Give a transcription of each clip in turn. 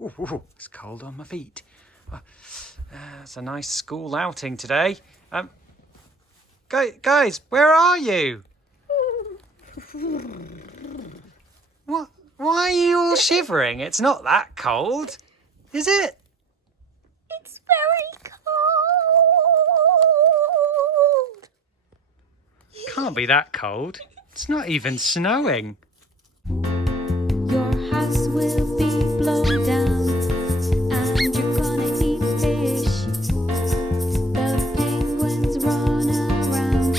Ooh, ooh, it's cold on my feet. It's a nice school outing today. Guys, where are you? What? Why are you all shivering? It's not that cold, is it? It's very cold. Can't be that cold. It's not even snowing. Your house will be blown down, and you're gonna eat fish. The penguins run around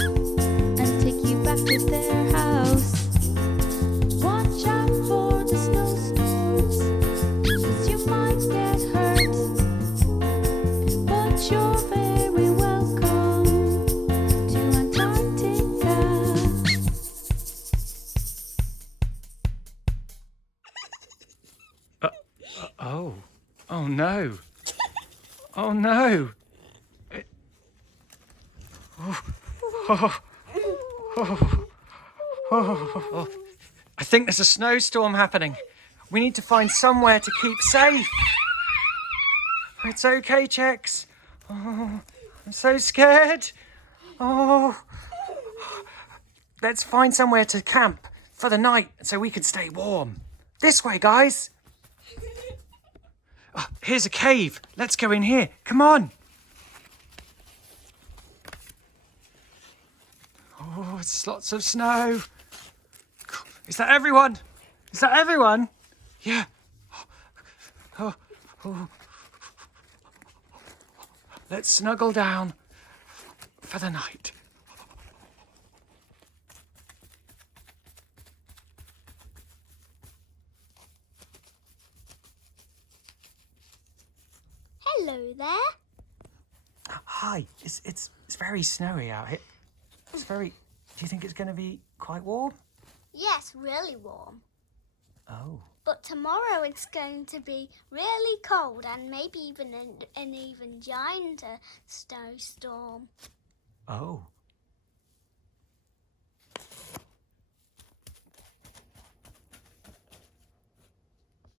and take you back to their house. Watch out for the snowstorms, 'cause you might get hurt. But you're very welcome to Antarctica. Oh no. Oh no. I think there's a snowstorm happening. We need to find somewhere to keep safe. It's okay, Chex. Oh, I'm so scared. Oh. Let's find somewhere to camp for the night so we can stay warm. This way, guys. Oh, here's a cave. Let's go in here. Come on. Oh, it's lots of snow. Is that everyone? Is that everyone? Yeah. Oh. Let's snuggle down for the night. Hello there. Hi. It's very snowy out here. It's very. Do you think it's going to be quite warm? Yes, really warm. Oh. But tomorrow it's going to be really cold and maybe even an even giant snowstorm. Oh.